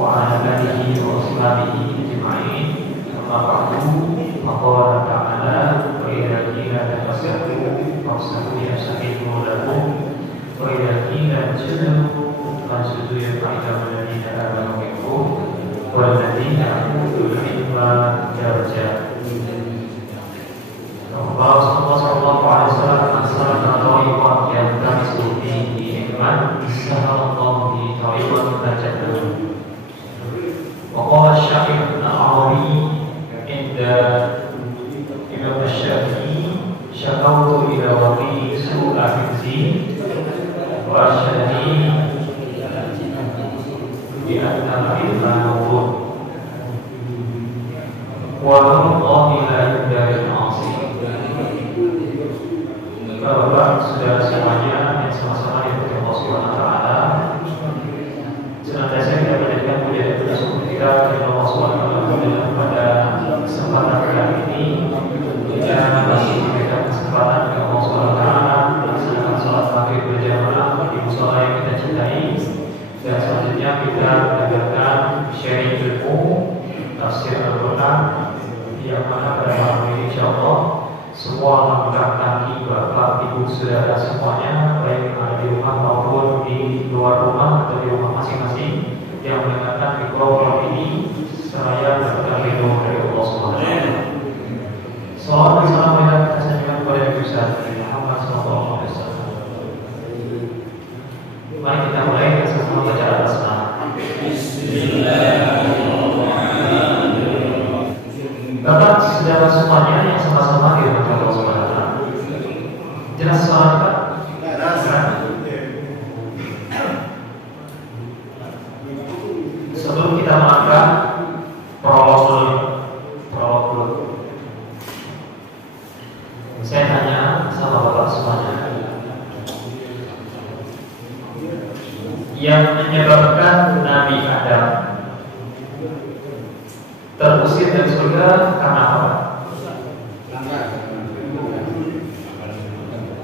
وعلى آله وأصحابه أجمعين. أما بعد فقال تعالى وإذا قيل تفسحوا فافسحوا يفسح لكم وإذا قيل انشزوا فانشزوا يرفع الذين آمنوا منكم والذين أوتوا العلم درجات. Rasulullah sallallahu alaihi wasallam asalkan tariqah yang tamisu fihi ilman sahallallahu bi tariqah tajadud. Wa qala Syafi'i al-Arabi inda Imam Syafi'i syakautu ila waqi su'a hifzi wa arsyadani bi anna ilma nurun wa Allah ila yudari al-asir. Bapak, saudara semuanya yang sama-sama diberkati Allah Subhanahu wa taala. Senantiasa kita menjadikan mulia dan bersyukur kita kepada Allah Subhanahu wa taala pada kesempatan kali ini. Kita masih memberikan kesempatan kepada Allah Subhanahu wa taala melaksanakan salat maghrib berjamaah di musala yang kita cintai. Dan selanjutnya kita mendengarkan sharing ilmu tafsir Al-Quran yang mana pada malam ini insyaallah semua langkah kaki bapak, ibu, saudara semuanya, baik yang ada di rumah maupun di luar rumah atau di rumah masing-masing yang mendengarkan di program ini, saya mendapatkan ridho dari Allah SWT. Salawat dan salam kita sampaikan kepada Nabi besar Muhammad SAW. Mari kita mulai dengan sama baca al-Basmalah. Bismillahirrahmanirrahim. Bapak, saudara semuanya yang sama-sama dirahmati Allah Subhanahu wa taala. Jelas suara Pak? Jelas. Sebelum kita melangkah prolog dulu. Saya tanya sama Bapak semuanya. Yang menyebabkan Nabi Adam terusir dari surga karena apa?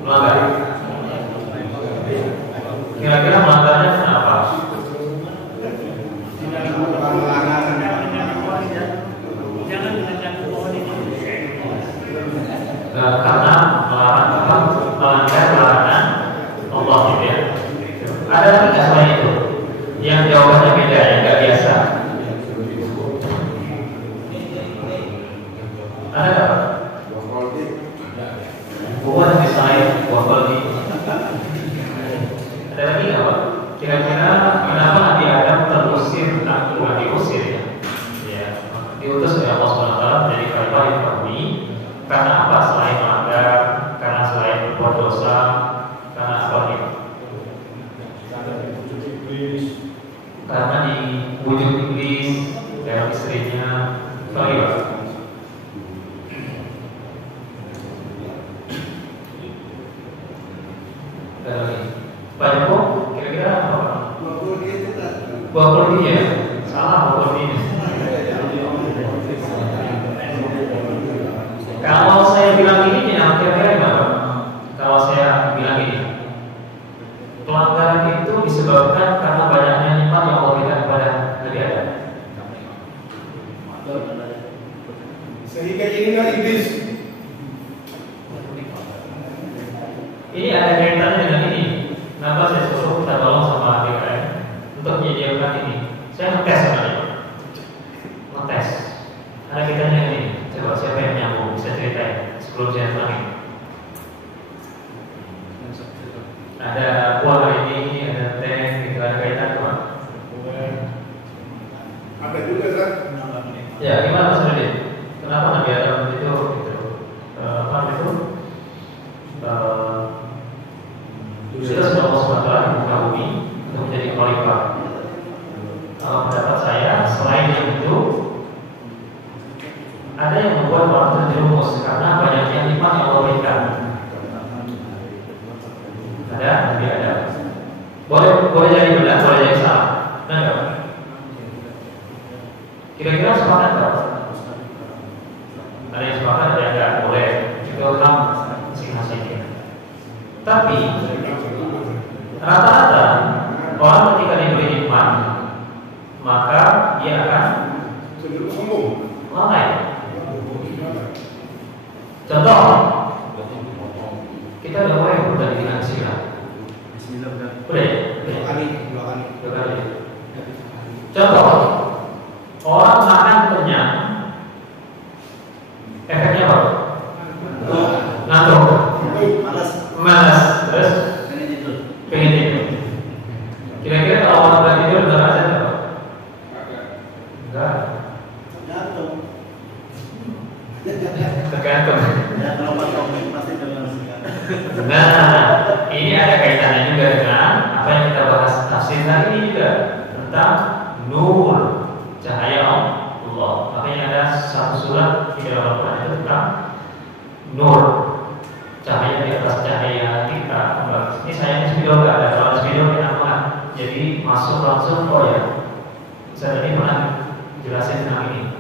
Melanggar. Kira-kira melanggarnya kenapa? Karena melanggar larangan Allah, gitu ya. Ada lagi nggak selain itu? Yang jawabannya beda, yang nggak biasa. Ada apa? Bukan misalnya wakoldi. Ada lagi nggak Pak? Kira-kira kenapa Nabi Adam terusir? Bukan diusir ya? Ya, diutus oleh Allah SWT menjadi khalifah di bumi. Karena apa? Selain melanggar, karena selain berbuat dosa, karena apa nih? Karena dibujuk iblis dan istrinya Khalifah. Pak Joko, kira-kira apa? Buah kurdi ya? Salah buah kurdi. Kalau saya bilang ini, kira-kira apa? Kalau saya bilang ini, pelanggaran itu disebabkan karena banyaknya nikmat yang Allah berikan kepada Nabi Adam. Sehingga inilah iblis. Ini ada kaitannya dengan ini. Kenapa saya suruh kita tolong sama DKM untuk menyediakan ini? Saya ngetes sebenarnya. Ngetes. Ada kaitannya dengan ini. Coba siapa yang nyambung bisa ceritain sebelum saya terangin. Ada buah hari ini, ada teh, gitu, ada kaitan apa? Ada juga kan? Ya, gimana Mas Radit? Kenapa Nabi Adam itu gitu? Apa itu? Sudah Allah SWT di muka bumi untuk menjadi khalifah. Kalau pendapat saya, selain itu, ada yang membuat orang terjerumus karena banyaknya nikmat yang Allah berikan. Ada Nabi Adam. Boleh jadi benar, boleh jadi salah. Benar nggak? Kira-kira sepakat nggak? Ada yang sepakat, ada yang nggak? Boleh. Itu kan masing-masing. Tapi rata-rata orang ketika diberi nikmat maka dia akan cenderung sombong. lalai. Contoh, kita udah mulai dari dengan Bismillah. Boleh? Dua kali. Dua kali. Contoh, orang makan kenyang, efeknya apa? Ngantuk, malas, terus pengen tidur. Kira-kira kalau orang udah tidur udah azan apa? Enggak. Tergantung. Nah, ini ada kaitannya juga dengan apa yang kita bahas tafsir hari ini juga tentang nur, cahaya Allah. Makanya ada satu surat di dalam Al-Quran itu tentang nur, cahaya di atas cahaya kita. Ini sayangnya video nggak ada, kalau video enak banget. Jadi masuk langsung, oh ya, saya tadi pernah jelasin tentang ini.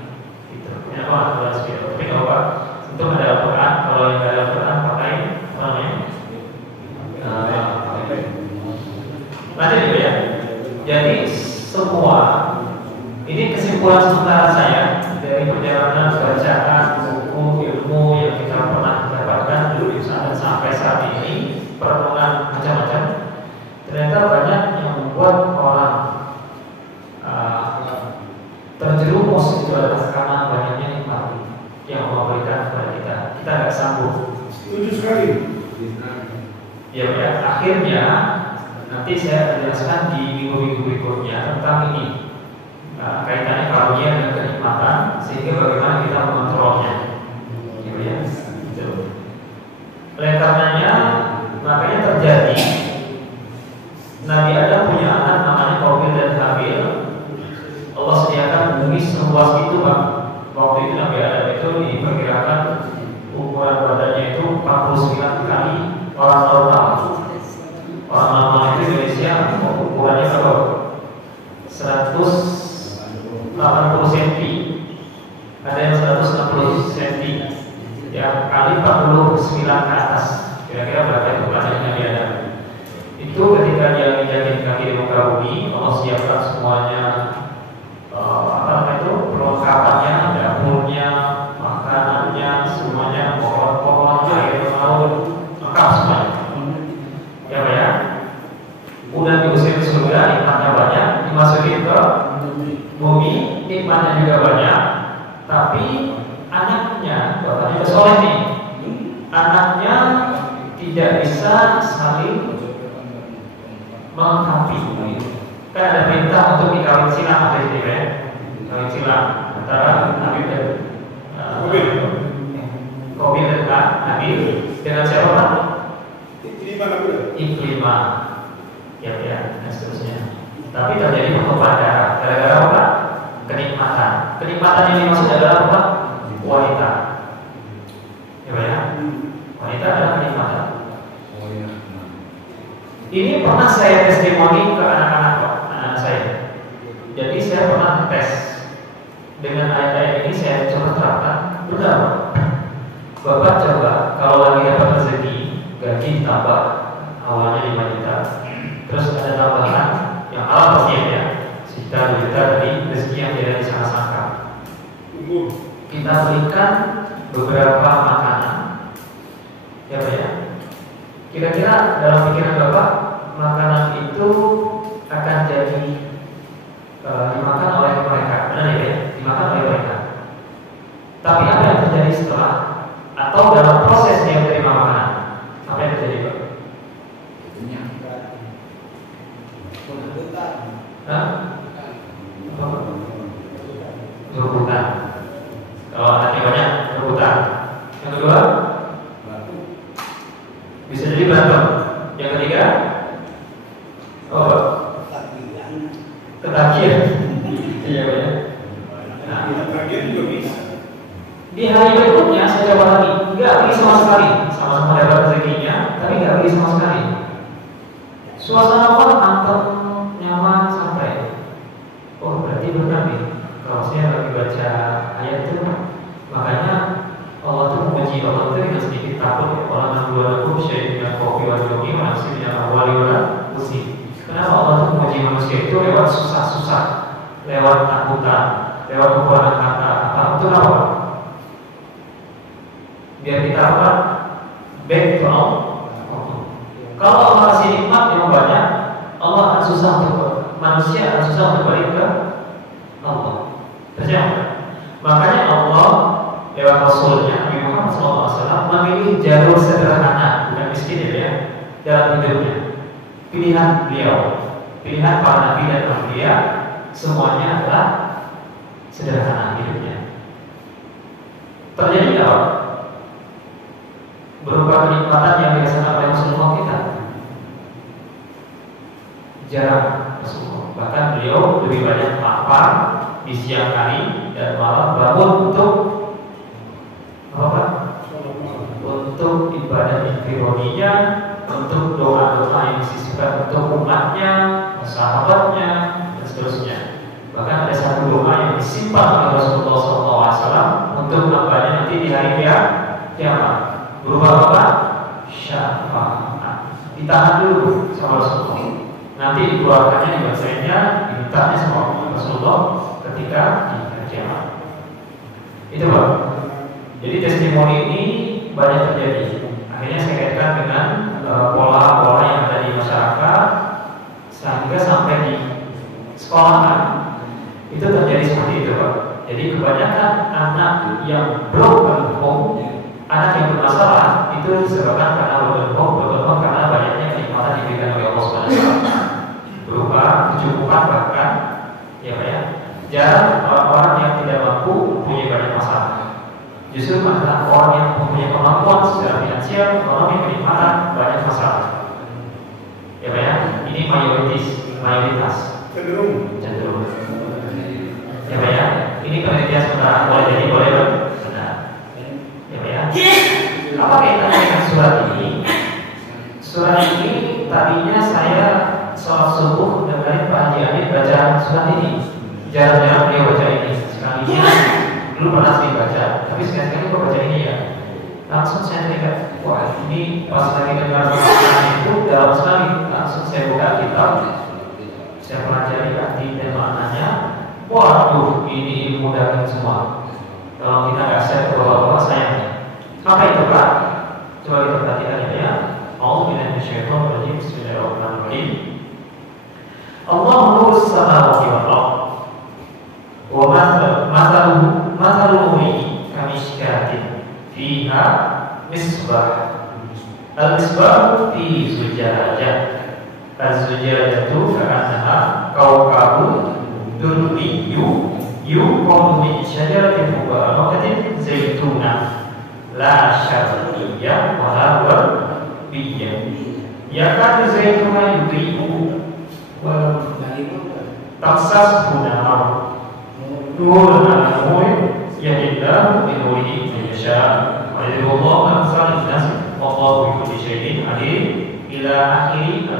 Gitu. Enak banget kalau video. Tapi nggak apa, untuk ada Al-Quran. Kalau yang nggak ada Al-Quran pakai apa namanya? Lanjut dulu ya. Jadi semua ini kesimpulan sementara saya dari perjalanan bacaan buku ilmu yang kita pernah dapatkan dulu sampai saat ini, perenungan macam-macam. Ternyata banyak yang membuat orang terjerumus itu adalah karena banyaknya nikmat yang Allah berikan kepada kita. Kita nggak sanggup. Setuju sekali. Ya, akhirnya nanti saya akan jelaskan di minggu-minggu berikutnya tentang ini, kaitannya karunia dan kenikmatan, sehingga bagaimana kita mengontrolnya. Gitu ya. Gitu. Oleh karenanya, makanya terjadi Nabi Adam punya anak namanya Qabil dan Habil. Allah sediakan bumi seluas itu, Pak. Waktu itu Nabi Adam itu diperkirakan ukuran badannya itu 49 kali orang normal. Orang normal itu Indonesia ukurannya berapa? 180 cm. Ada yang 160 cm. Ya, kali 49 ke atas. Kira-kira berapa itu panjangnya Nabi Adam? Itu ketika dia menjadi kaki di muka bumi, Allah siapkan semuanya, perlengkapannya, dapurnya, makanannya, semuanya, pohon-pohon, air laut, lengkap semuanya. Ya Pak ya. Udah diusir ke surga, nikmatnya banyak, dimasukin ke bumi, nikmatnya juga banyak. Tapi anaknya, bapaknya soleh nih, anaknya tidak bisa saling melengkapi. Kan ada perintah untuk dikawin silang atau gitu ya, kawin silang antara Nabi dan Qabil dan Nabi dengan siapa Pak? Iklimah, ya dan seterusnya. Tapi terjadi pertumpahan darah. Gara-gara apa? Kenikmatan. Kenikmatan yang dimaksud adalah apa? Wanita. Ya Pak ya. Wanita adalah kenikmatan. Ini pernah saya testimoni ke anak-anak saya. Jadi saya pernah tes dengan ayat-ayat ini, saya coba terapkan. Benar, Bapak coba kalau lagi dapat rezeki, gaji ditambah awalnya 5 juta, terus ada tambahan yang halal pastinya ya, sejuta 2 juta dari rezeki yang tidak disangka-sangka. Kita berikan beberapa makanan, ya Pak ya. Kira-kira dalam pikiran Bapak, makanan itu akan jadi dimakan oleh mereka, benar ya? Dimakan oleh mereka. Tapi apa yang terjadi setelah atau dalam proses dia menerima makanan? Apa yang terjadi Pak? Rebutan. Kalau anaknya banyak, rebutan. Yang kedua, bisa jadi berantem. Yang ketiga, ketagihan. Iya ya. Nah, ketagihan juga bisa. Di hari berikutnya saya coba lagi, nggak pergi sama sekali, sama-sama dapat rezekinya, tapi nggak pergi sama sekali. Suasana pun anteng, nyaman, sampai. Oh berarti benar nih. Kalau saya lagi baca ayat itu, makanya Allah tuh menguji orang itu dengan sedikit takut. Orang yang dua lagu syaitan dengan kopi wajomi masih dengan awali wala musik. Kenapa Allah tuh menguji manusia itu lewat susah-susah? lewat angkutan, lewat kekuatan kata, untuk apa? Biar kita apa? Back to Allah. Kalau Allah kasih nikmat yang banyak, Allah akan susah untuk manusia akan susah untuk balik ke Allah. Percaya? Makanya Allah lewat Rasulnya Nabi Muhammad SAW memilih jalur sederhana, bukan miskin ya, dalam hidupnya. Pilihan beliau, pilihan para nabi dan aulia, semuanya adalah sederhana hidupnya. Terjadi apa? Berupa kenikmatan yang dirasakan oleh Rasulullah kita. Jarang Rasulullah. Bahkan beliau lebih banyak lapar di siang hari dan malam bangun untuk apa? Untuk ibadah infironinya, untuk doa-doa yang disisipkan untuk umatnya, sahabatnya, dan seterusnya. Bahkan ada satu doa yang disimpan oleh Rasulullah SAW untuk hambanya nanti di hari kiamat. Berupa apa? Syafaat. Ditahan dulu sama Rasulullah. Nanti dikeluarkannya, dibacanya, dimintanya sama Rasulullah ketika di hari kiamat. Itu Pak. Jadi testimoni ini banyak terjadi. Akhirnya saya kaitkan dengan pola-pola yang ada di masyarakat, sehingga sampai di sekolahan itu terjadi seperti itu Pak. Jadi kebanyakan anak yang broken home, anak yang bermasalah itu disebabkan karena broken home karena banyaknya kenikmatan diberikan oleh Allah SWT berupa kecukupan, bahkan ya Pak ya, jarang orang-orang yang tidak mampu mempunyai banyak masalah. Justru adalah orang yang mempunyai kemampuan secara finansial, ekonomi, kenikmatan, banyak masalah. Ya Pak ya, ini mayoritas. Cenderung. Ya Pak ya, ini penelitian sementara, boleh jadi boleh benar. Ya Pak ya. Apa kaitannya dengan surat ini? Surat ini tadinya saya sholat subuh dengerin Pak Haji Amin baca surat ini. Jarang-jarang dia baca ini. Sekalinya dulu pernah sering baca, tapi sekali-sekali kok baca ini ya. Langsung saya teringat, wah ini pas lagi dengar itu dalam sekali. Langsung saya buka kitab, saya pelajari arti dan maknanya. Waduh, ini ilmu daging semua. Kalau kita nggak share ke bawah-bawah sayangnya. Apa itu Pak? Coba kita perhatikan ya. A'udzubillahi minasyaitonir rajim. Bismillahirrahmanirrahim. Allah nurus samawati wal ardh. Wa mathaluhu kamishkatin fiha misbah. Al-misbah fi zujajah. Az-zujajatu ka'annaha kawkabun durriyyu yuqadu min syajaratin mubarakatin zaitunah la syarqiyyah wa la gharbiyyah yakadu zaituna yudhi'u wa taksashu nar nurun ala nur yahdillahu bi nurihi man yasha wa yudhillu amsal nas wallahu bi kulli syai'in alim ila akhir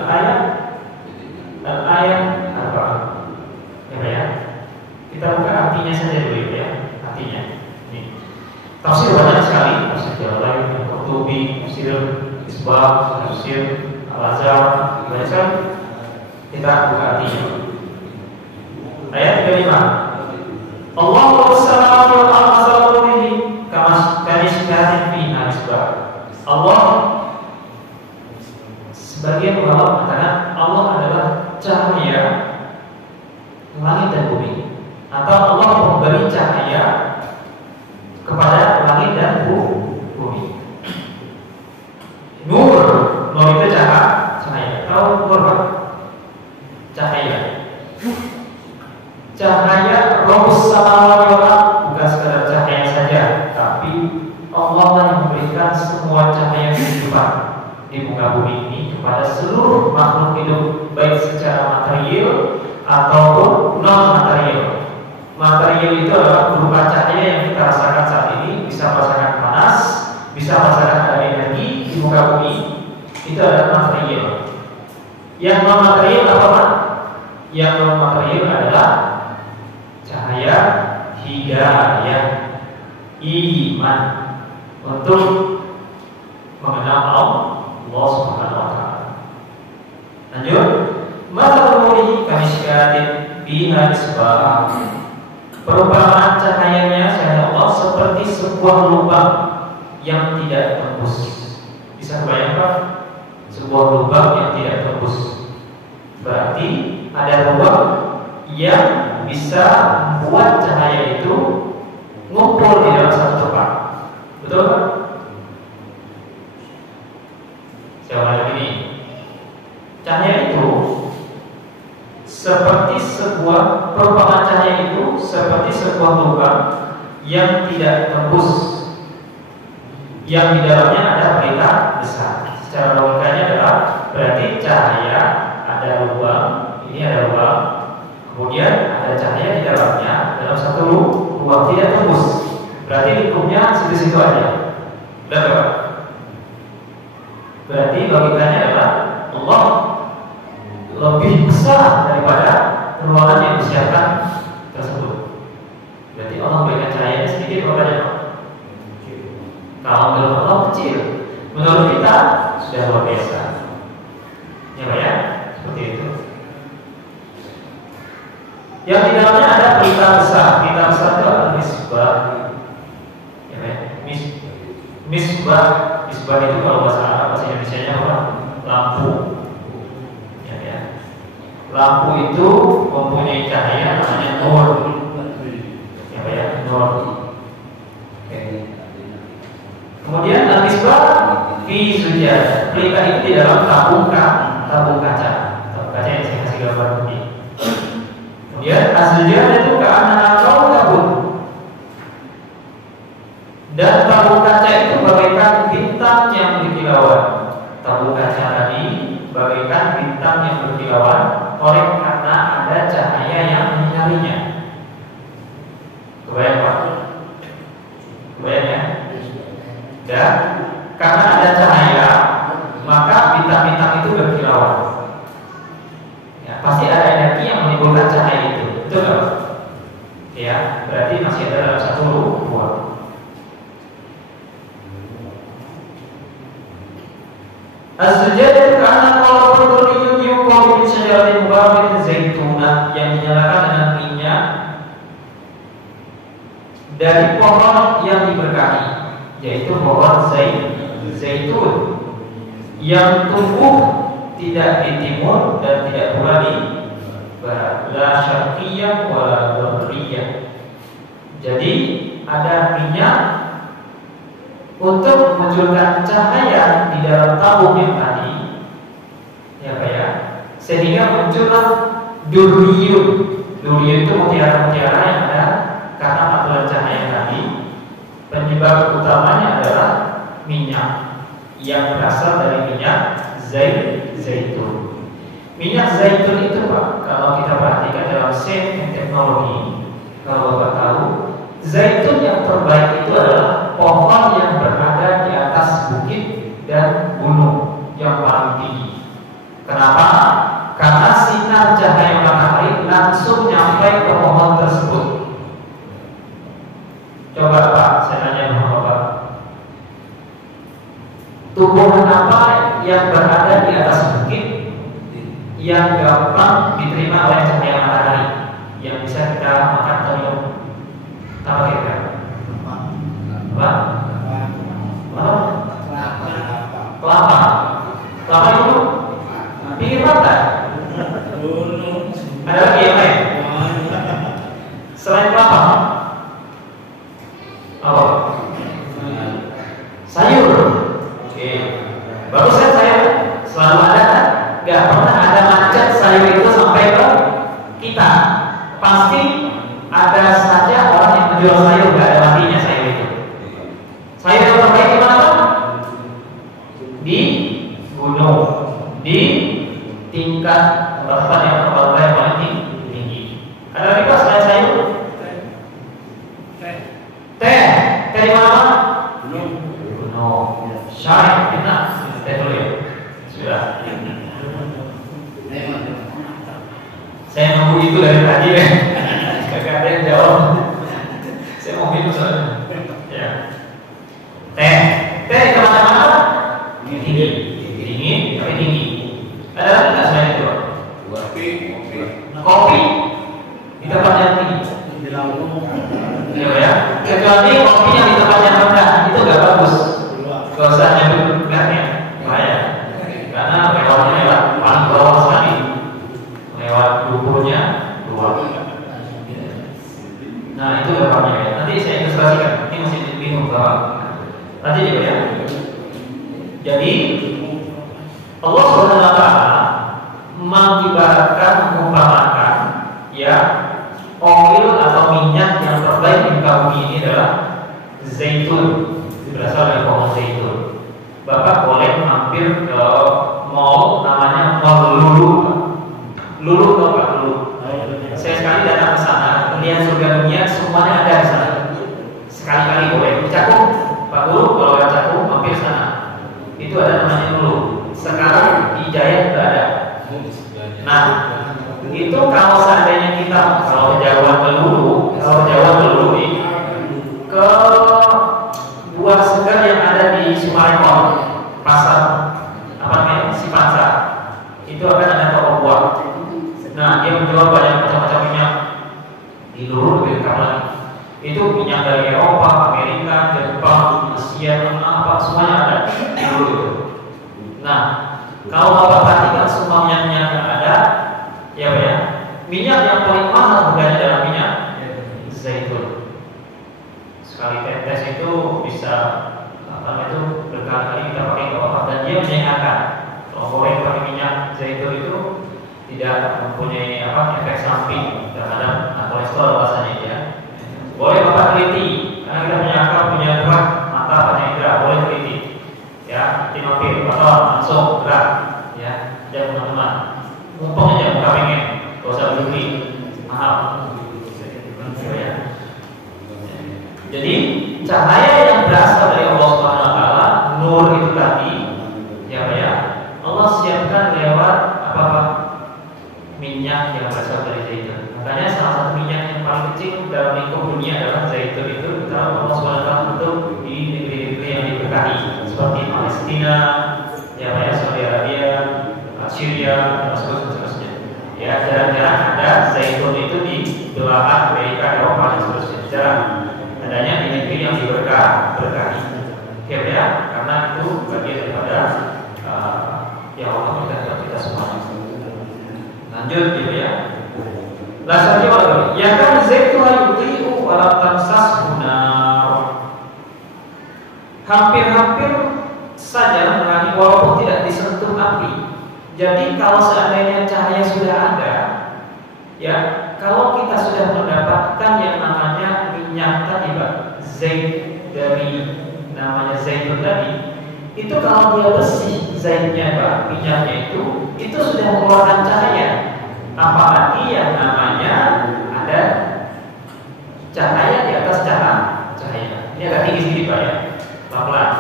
al-ayat arba'ah. Ya, kita buka artinya saja dulu ya, artinya. Ini. Tafsir banyak sekali, tafsir Jalalain, Qurtubi, tafsir Isbah, tafsir Al-Azhar, banyak sekali. Kita buka artinya. Ayat 35. Allah samawati wal ardh masalu bihi kamishkatin fiha misbah. Allah sebagian ulama mengatakan Allah adalah cahaya langit dan bumi, atau Allah memberi cahaya kepada langit dan bumi. Nur itu cahaya. Tahu nur apa? Cahaya. Cahaya Rabbus samawati wal ardh, bukan sekadar cahaya saja, tapi Allah yang memberikan semua cahaya kehidupan di muka bumi ini kepada seluruh makhluk hidup, baik secara material ataupun non material. Material itu adalah berupa cahaya yang kita rasakan saat ini, bisa merasakan panas, bisa merasakan ada energi di muka bumi. Itu adalah material. Yang non material apa Pak? Yang non material adalah cahaya hidayah, iman untuk mengenal Allah Subhanahu wa taala. Lanjut. Mathalu nurihi kamishkatin fiha misbah. Perumpamaan cahayanya saya Allah seperti sebuah lubang yang tidak tembus. Bisa bayangkan sebuah lubang yang tidak tembus. Berarti ada ruang yang bisa membuat cahaya itu ngumpul di dalam satu tempat. Betul kan? Saya ulangi ini. Cahaya itu seperti sebuah perumpamaan cahaya itu seperti sebuah lubang yang tidak tembus, yang di dalamnya ada pelita besar. Secara logikanya adalah berarti cahaya ada lubang, ini ada lubang, kemudian ada cahaya di dalamnya dalam satu ruang tidak tembus. Berarti lingkupnya situ-situ aja. Betul? Berarti logikanya adalah Allah lebih besar daripada ruangan yang disiapkan tersebut. Berarti Allah memberikan cahayanya sedikit atau banyak? Kalau menurut Allah kecil, menurut kita sudah luar biasa. Ya Pak ya, seperti itu. Yang di dalamnya ada pelita besar. Pelita besar itu adalah misbah. Ya Pak ya, misbah. Misbah itu kalau bahasa Arab, bahasa Indonesianya apa? Lampu. Lampu itu mempunyai cahaya namanya nur. Apa ya? Nur. Kemudian al-misbah fi zujaj. Pelita itu di dalam tabung kaca. Tabung kaca yang saya kasih gambar tadi. Kemudian az-zujaj itu ka'annaha kawkabun. Dan tabung kaca itu bagaikan bintang yang berkilauan. Tabung kaca tadi bagaikan bintang yang berkilauan oleh karena ada cahaya yang menyinarinya. Kebayang Pak? Kebayang ya? Dan karena ada cahaya, maka bintang-bintang itu berkilauan. Ya, pasti ada energi yang menimbulkan cahaya itu. Betul nggak? Ya, berarti masih ada dalam satu ruang. Az-zujaj karena kalau berduri yuqalu min syajaratin mubarakin zaitunah yang dinyalakan dengan minyak dari pohon yang diberkahi, yaitu pohon zaitun yang tumbuh tidak di timur dan tidak pula di barat, la syarqiyah wala gharbiyyah. Jadi ada minyak untuk memunculkan cahaya di dalam tabung yang tadi, ya Pak ya, sehingga muncullah duriyun. Duriyun itu mutiara-mutiara yang ada karena pantulan cahaya tadi. Penyebab utamanya adalah minyak yang berasal dari minyak zaitun. Minyak zaitun itu Pak, kalau kita perhatikan dalam sains dan teknologi, kalau Bapak tahu, zaitun yang terbaik itu adalah pohon yang berada di atas bukit dan gunung yang paling tinggi. Kenapa? Karena sinar cahaya matahari langsung nyampe ke pohon tersebut. Coba Pak, saya tanya sama Bapak, tumbuhan apa yang berada di atas bukit yang gampang diterima oleh cahaya matahari, yang bisa kita makan atau minum? Apa kira-kira? Apa? Kelapa. Kelapa itu pinggir pantai. Ada lagi yang lain? Selain kelapa? Apa? Sayur. Oke. Bagus kan sayur? Selalu ada kan? Gak pernah ada macet sayur itu sampai ke kita. Pasti ada saja orang yang menjual sayur, gak ada matinya sayur itu. Sayur yang terbaik di mana? Di gunung, di tingkat tempat yang paling tinggi. Ada lagi Pak selain sayur? Teh di mana? Gunung. Syai, enak. Teh dulu ya. Sudah. Saya nunggu itu dari tadi ya. Gak ada yang jawab. Saya mau minum soalnya. Ya. Teh di mana-mana? Tinggi, tapi tinggi. Ada lagi nggak selain itu? Ya, kecuali kopinya di tempat yang rendah itu nggak bagus. Gak usah nyebut merknya, bahaya. Karena lewat paling bawah sekali, lewat duburnya keluar. Nah itu gampangnya ya. Nanti saya ilustrasikan. Ini masih bingung bahwa nanti juga ya. Jadi Allah Subhanahu Wa Taala mengibaratkan, mengumpamakan ya oil atau minyak yang terbaik di bumi ini adalah zaitun, berasal dari pohon zaitun. Bapak boleh mampir ke mall namanya Mall Lulu. Lulu atau Pak Lulu? Saya sekali datang ke sana, melihat surga dunia semuanya ada di sana. Sekali-kali boleh. Cakung, Pak Guru kalau ada Cakung mampir sana. Itu ada namanya Lulu. Sekarang di Jaya juga ada. Nah, itu kalau seandainya kita kalau Jawa ke Lulu, ke buah segar yang ada di Sumarekon, pasar apa namanya, Sipansa, itu akan ada toko buah. Nah, dia menjual banyak macam-macam minyak di Lulu, lebih lengkap lagi. Itu minyak dari Eropa, Amerika, Jepang, Asia, apa semuanya ada di Lulu itu. Nah, kalau Bapak perhatikan semua minyak-minyak yang ada, ya Pak ya, minyak yang paling mahal harganya adalah minyak zaitun. Sekali tetes itu bisa itu berkali-kali kita pakai ke otak dan dia menyehatkan. Kalau boleh pakai minyak zaitun itu tidak mempunyai efek samping terhadap kolesterol rasanya ya. Boleh Bapak teliti, karena kita punya akal, punya gerak mata, punya indera, boleh teliti. Ya, timapir, kotor, langsung gerak, ya, jangan teman-teman. Mumpung aja buka pengen, gak usah beli mahal. Ya. Jadi cahaya yang berasal dari Allah Subhanahu Wa Taala, nur itu tadi, ya, Allah siapkan lewat apa? Minyak yang berasal dari zaitun. Makanya salah satu minyak yang paling kecil dalam lingkup dunia adalah zaitun itu ditaruh Allah Subhanahu Wa Taala untuk di negeri-negeri yang diberkahi seperti Palestina, ya, Saudi Arabia, Syria, dan seterusnya. Ya, jarang-jarang ada zaitun itu di belahan Amerika, Eropa, dan seterusnya. Jarang adanya di negeri yang diberkahi. Ya, karena itu bagian daripada yang Allah berikan kepada kita semua. Lanjut gitu ya. Lah selanjutnya ya kan zaitun yuti'u walau tamsas nar. Hampir-hampir saja menerangi walaupun tidak disentuh api. Jadi kalau seandainya cahaya sudah ada, ya, kalau kita sudah mendapatkan yang namanya minyak tadi, Pak, zait dari namanya zaitun tadi, itu kalau dia bersih zaitnya, Pak, minyaknya itu sudah mengeluarkan cahaya. Apalagi yang namanya ada cahaya di atas cahaya. Ini agak tinggi sedikit, Pak, ya, pelan-pelan.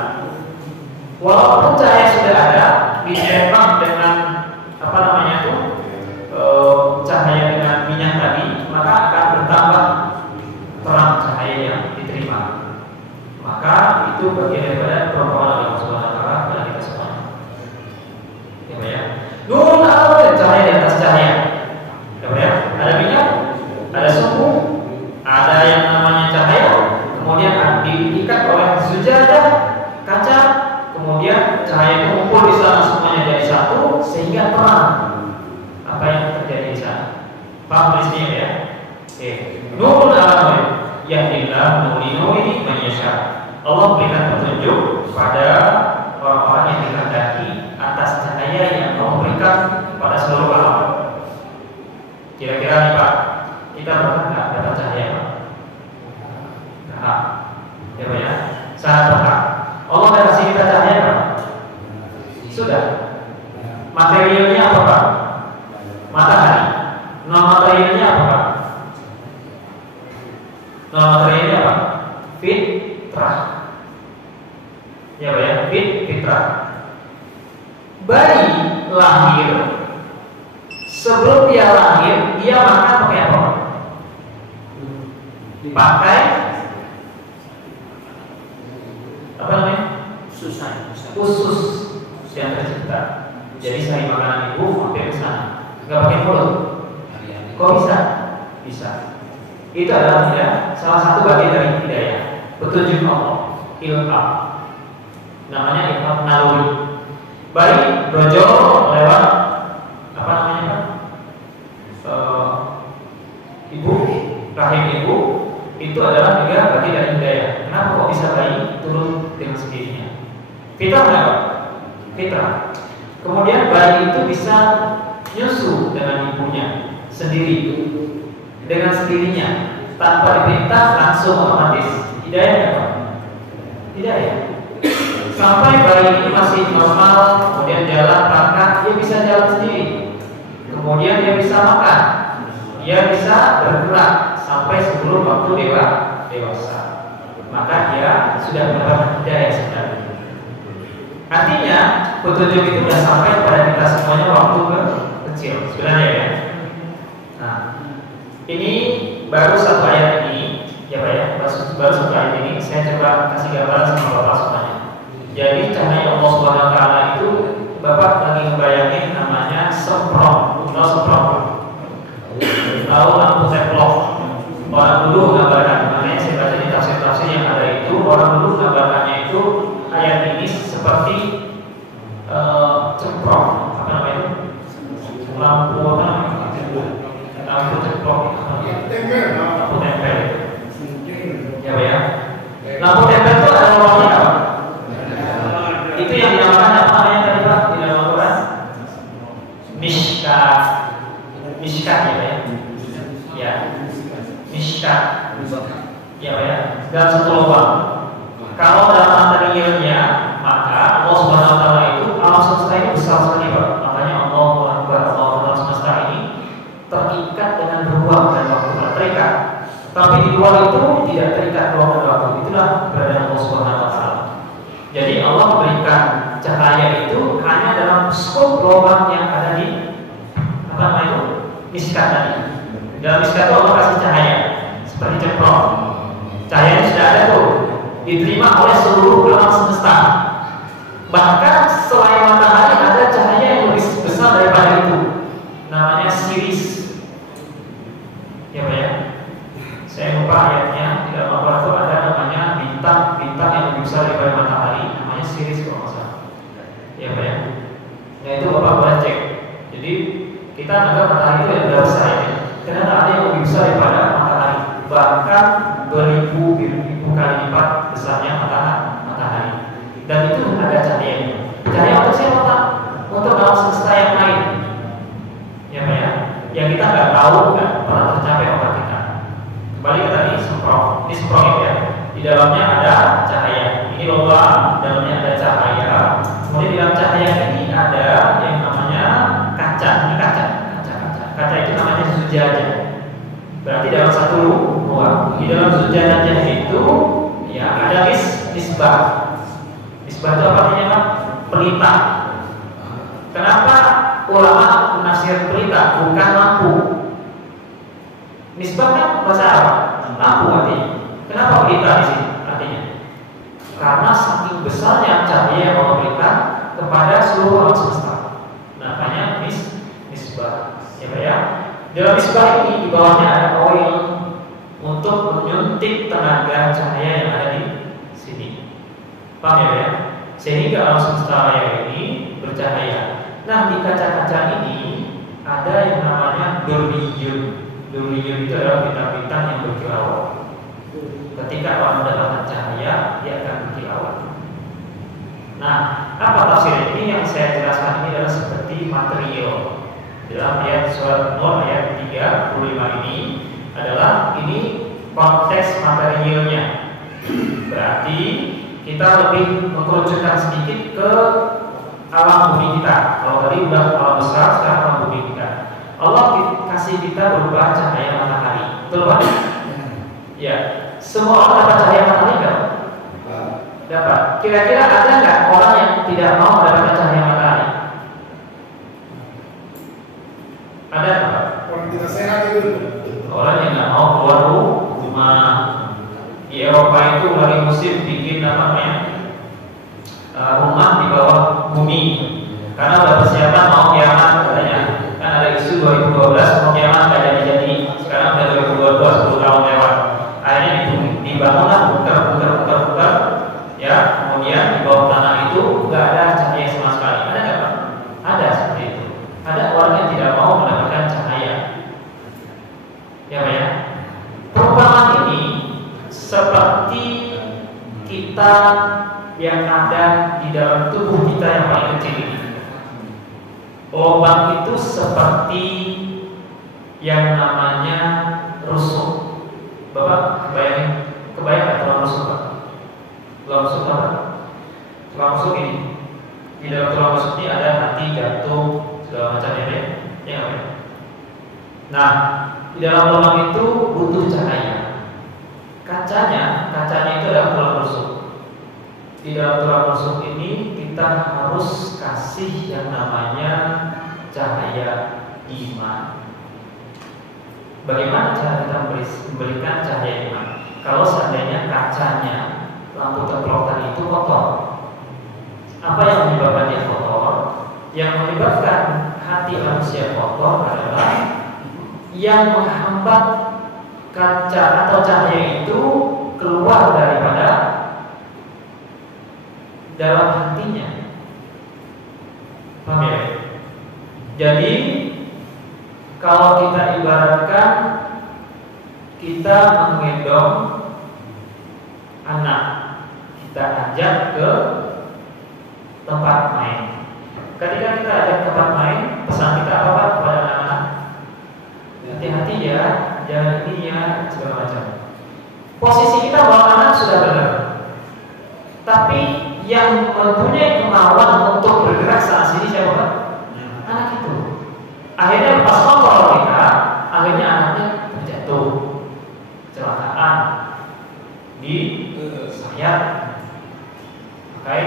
Walaupun cahaya sudah ada, ditembak dengan apa namanya itu cahaya dengan minyak tadi, maka akan bertambah terang cahaya yang diterima. Maka itu bagian daripada permohonan Allah Subhanahu Wa Taala kepada kita semua. Ya, nur apa cahaya di atas cahaya. Ya, ada minyak, ada sumbu, ada yang namanya cahaya, kemudian diikat oleh zujadah kaca. Kemudian cahaya itu kumpul di sana semuanya jadi satu sehingga terang apa yang terjadi di sana. Paham tulisnya ya? Oke. Nurun ala nur, yahdillahu nuri man yasha. Allah berikan petunjuk pada orang-orang yang dikehendaki atas cahaya yang Allah berikan pada seluruh alam. Kira-kira nih Pak, kita berhak nggak dapat cahaya Pak? Nah, ya, sangat berhak. Allah akan kasih kita cahaya Pak. Sudah. Materialnya apa Pak? Matahari. Non materialnya apa Pak? Non materialnya apa? Fitrah. Ya Pak ya, fitrah. Bayi lahir, sebelum dia lahir, dia makan pakai apa? Pakai apa namanya? Usus yang tercipta. Jadi sari makanan ibu hampir ke sana. Nggak pakai mulut. Kok bisa? Bisa. Itu adalah salah satu bagian dari hidayah, petunjuk Allah, ilham. Namanya ilham naluri. Baik brojol lewat apa namanya ibu, rahim ibu, itu adalah juga bagian dari hidayah. Kenapa kok bisa bayi turun dengan sendirinya? Fitrah nggak? Fitrah. Kemudian bayi itu bisa nyusu dengan ibunya sendiri, dengan sendirinya, tanpa diperintah, langsung otomatis. Hidayah nggak? Hidayah. Sampai bayi ini masih normal, kemudian jalan langkah, dia bisa jalan sendiri. Kemudian dia bisa makan, dia bisa bergerak sampai sebelum waktu dewasa. Maka dia sudah mendapatkan hidayah sebenarnya. Artinya petunjuk itu sudah sampai kepada kita semuanya waktu kecil sebenarnya ya. Nah, ini baru satu ayat ini, ya Pak ya, baru satu ayat ini. Saya coba kasih gambaran sama Bapak semuanya. Jadi cahaya Allah Subhanahu Wa Taala itu Bapak lagi ngebayangin namanya semprong, tahu lampu teplok. Orang dulu gambarkan, makanya saya baca di tafsir-tafsir yang ada itu, orang dulu gambarkannya itu ayat ini seperti cemprong, apa namanya itu? Lampu apa namanya? Lampu cemprong, lampu tempel. Ya Pak ya. Lampu tempel itu ada warnanya apa? Itu yang dinamakan apa namanya tadi Pak di dalam Al-Quran? Mishkat ya Pak ya. Ya, mishkat. Ya Pak ya. Dalam satu lubang. Kalau dalam materialnya, maka Allah Subhanahu Wa Taala itu alam semesta ini besar sekali Pak. Makanya Allah alam semesta ini terikat dengan ruang dan waktu, terikat. Tapi di luar itu tidak terikat ruang dan waktu. Itulah keberadaan Allah Subhanahu Wa Taala. Jadi Allah memberikan cahaya itu hanya dalam skop lubang yang ada di apa namanya itu? Miskat tadi. Dalam miskat itu Allah kasih cahaya seperti cemprong. Cahayanya sudah ada tuh, diterima oleh seluruh alam semesta. Bahkan selain matahari ada cahaya yang lebih besar daripada itu. Namanya Siris. Ya Pak ya. Saya lupa ayatnya. Di dalam Al-Quran itu ada namanya bintang yang lebih besar daripada matahari. Namanya Siris kalau nggak salah. Ya Pak ya. Nah itu Bapak boleh cek. Jadi kita anggap matahari itu yang lebih besar ya. Ternyata ada yang lebih besar daripada matahari. Bahkan beribu kali lipat besarnya matahari. Dan itu ada cahayanya. Cahaya untuk siapa Pak? Untuk alam semesta yang lain. Ya Pak ya. Yang kita nggak tahu, nggak pernah tercapai otak kita. Kembali ke tadi semprong. Ini semprong ya. Di dalamnya ada cahaya. Ini lubang, dalamnya ada cahaya. Kemudian di dalam cahaya ini ada yang namanya kaca. Ini kaca. Kaca itu namanya zujajah. Berarti dalam satu ruang. Di dalam zujajah itu ya ada misbah. Misbah itu apa artinya Pak? Pelita. Kenapa ulama menafsir pelita bukan lampu? Misbah kan bahasa Arab, lampu artinya. Kenapa pelita di sini artinya? Karena saking besarnya cahaya yang Allah berikan kepada seluruh alam semesta. Makanya misbah. Ya Pak ya. Dalam misbah ini di bawahnya ada koil untuk menyuntik tenaga cahaya yang ada di sini. Paham ya Pak ya? Sehingga alam semesta raya ini bercahaya. Nah di kaca-kaca ini ada yang namanya durriyun. Durriyun itu adalah bintang-bintang yang berkilauan. Ketika orang mendapatkan cahaya, dia akan berkilauan. Nah, apa tafsir ini? Yang saya jelaskan ini adalah seperti material. Dalam ayat surat Nur ayat 35 ini adalah ini konteks materialnya. Berarti kita lebih mengkerucutkan sedikit ke alam bumi kita. Kalau tadi udah alam besar, sekarang alam bumi kita. Allah kasih kita berupa cahaya matahari. Betul Pak? Ya. Semua orang dapat cahaya matahari enggak? Dapat. Kira-kira ada nggak orang yang tidak mau mendapatkan cahaya matahari? Ada Pak? Orang tidak sehat itu. Orang yang nggak mau keluar rumah. Di Eropa itu lagi musim bikin apa namanya? Rumah di bawah bumi. Karena udah persiapan mau kiamat katanya. Kan ada isu 2012 mau kiamat nggak jadi. Sekarang udah 2022 10 tahun ya. seperti kita yang ada di dalam tubuh kita yang paling kecil ini. Lubang itu seperti yang namanya rusuk. Bapak kebayang nggak tulang rusuk, Pak? Tulang rusuk apa? Tulang rusuk ini. Di dalam tulang rusuk ini ada hati, jantung, segala macam ya, ya. Nah, di dalam lubang itu butuh cahaya. Kacanya itu adalah tulang rusuk. Di dalam tulang rusuk ini kita harus kasih yang namanya cahaya iman. Bagaimana cara kita memberikan cahaya iman? Kalau seandainya kacanya lampu templokan itu kotor, apa yang menyebabkan dia kotor? Yang menyebabkan hati manusia kotor adalah yang menghambat kaca atau cahaya itu keluar daripada dalam hatinya. Paham ya? Jadi kalau kita ibaratkan kita menggendong anak, kita ajak ke tempat main. Ketika kita ajak ke tempat main, pesan kita apa Pak kepada anak-anak? Hati-hati ya, jangan ini ya, segala macam. Posisi kita bawa anak sudah benar, tapi yang mempunyai kemauan untuk bergerak saat sini siapa Pak? Anak itu. Akhirnya pas kontrol kita, akhirnya anaknya terjatuh, kecelakaan di sayap, pakai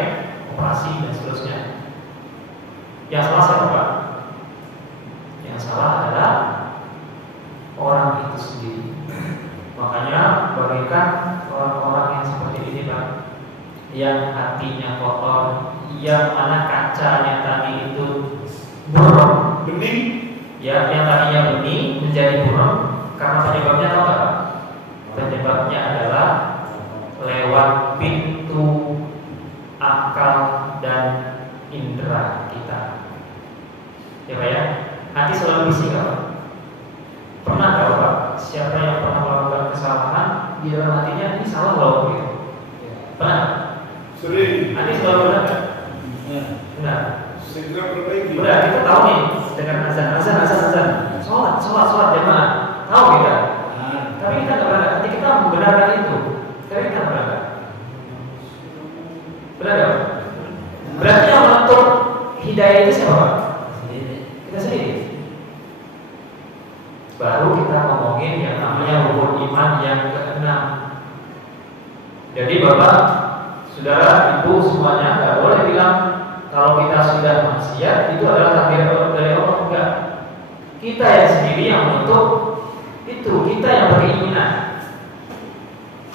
operasi dan seterusnya. Yang salah siapa Pak? Yang salah adalah orang itu sendiri. Makanya bagaikan orang-orang yang seperti ini Pak, yang hatinya kotor, yang mana kacanya tadi itu buruk, bening, ya, yang tadinya bening menjadi buruk karena penyebabnya tahu nggak? Penyebabnya adalah lewat pintu akal dan indera kita. Ya Pak ya, hati selalu bisik Pak. Pernah nggak Pak? Siapa yang pernah melakukan kesalahan di dalam hatinya ini salah loh gitu? Pernah? sering, Hati selalu benar nggak? Benar. segera perbaiki. Udah kita tahu nih dengan azan, sholat jamaah, tahu kita. Tapi kita nggak berangkat. Hati kita membenarkan itu, tapi kita nggak berangkat. Benar nggak? Berarti yang menentukan hidayah itu siapa? Kita sendiri. Baru kita ngomongin yang namanya rukun iman yang ke-6. Jadi Bapak, Saudara, Ibu semuanya nggak boleh bilang kalau kita sudah maksiat itu adalah takdir dari Allah. Enggak. Kita yang sendiri yang menentuk itu, kita yang berkeinginan.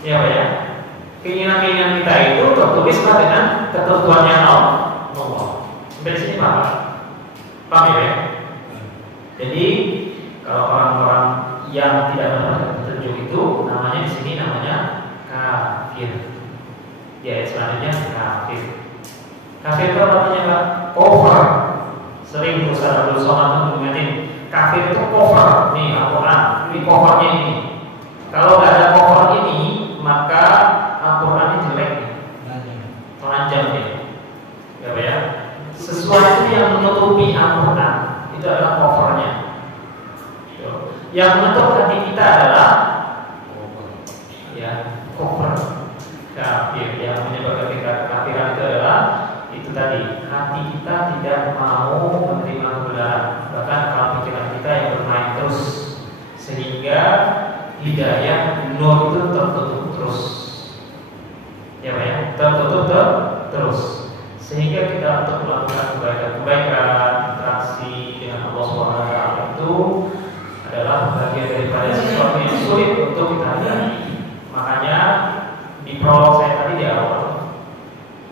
Ya Pak ya. Keinginan-keinginan kita itu tertulis dengan ketentuannya Allah. Sampai sini Pak. Paham ya? Jadi kalau orang-orang yang tidak mendapatkan petunjuk itu namanya di sini namanya kafir. Ya, selanjutnya kafir. Kafir itu artinya Pak? Kufur. Sering Ustaz Abdul Somad mengingatin kafir itu kufur. Nih Al-Quran, ini kufurnya ini. Kalau nggak ada kufur ini, maka Al-Quran ini jelek nih, telanjang nih. Ya Pak ya. Sesuatu yang menutupi Al-Quran itu adalah kufurnya. Yang menutup hati kita adalah ya kufur, kafir. Yang menyebabkan kita kafiran itu adalah itu tadi, hati kita tidak mau menerima kebenaran, bahkan akal pikiran kita yang bermain terus, sehingga hidayah nur itu tertutup terus. Ya Pak ya, tertutup terus, sehingga kita untuk melakukan kebaikan, interaksi dengan Allah SWT itu adalah bagian daripada sesuatu yang sulit untuk kita hadapi. Makanya di prolog saya tadi di awal,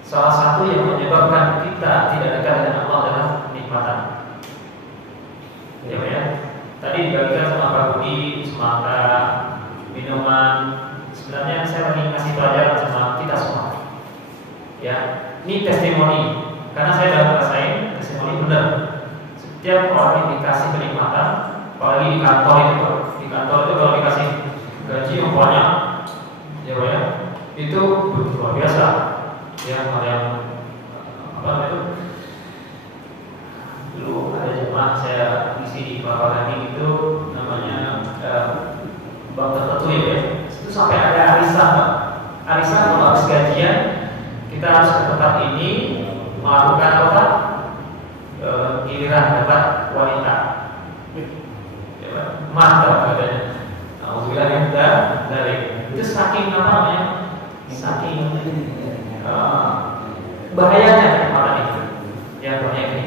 salah satu yang menyebabkan kita tidak dekat dengan Allah adalah kenikmatan. Ya Pak ya. Tadi dibagikan sama Pak Budi semangka, minuman. Sebenarnya saya lagi ngasih pelajaran sama kita semua. Ya, ini testimoni. Karena saya dapat ngerasain testimoni benar. Setiap orang yang dikasih kenikmatan, apalagi di kantor itu, kalau dikasih gaji yang banyak, ya Pak ya, itu luar biasa ya. Hal yang apa itu, dulu ada jemaah saya isi di Kelapa Gading itu namanya bank tertentu ya, itu sampai ada arisan Pak. Arisan kalau habis gajian kita harus ke tempat ini melakukan apa, giliran dapat wanita ya, mantap katanya. Alhamdulillah ya, dari itu saking apa namanya, saking bahayanya makan itu ya, banyak ini.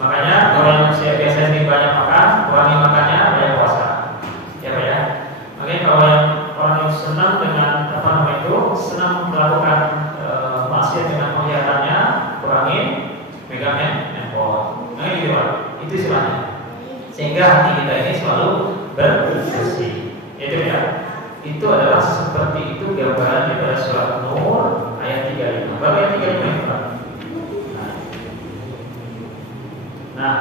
Makanya kalau yang saya biasa sih banyak makan, kurangi makannya, banyak puasa ya Pak ya. Makanya kalau yang orang yang senang dengan apa namanya itu, senang melakukan maksiat dengan penglihatannya, kurangi megangnya handphone. Nah gitu Pak, itu istilahnya. Sehingga hati kita ini selalu bersih. Itu ya. Itu adalah seperti itu gambaran daripada surat Nur ayat 35. Baru ayat 35 itu Pak. Nah,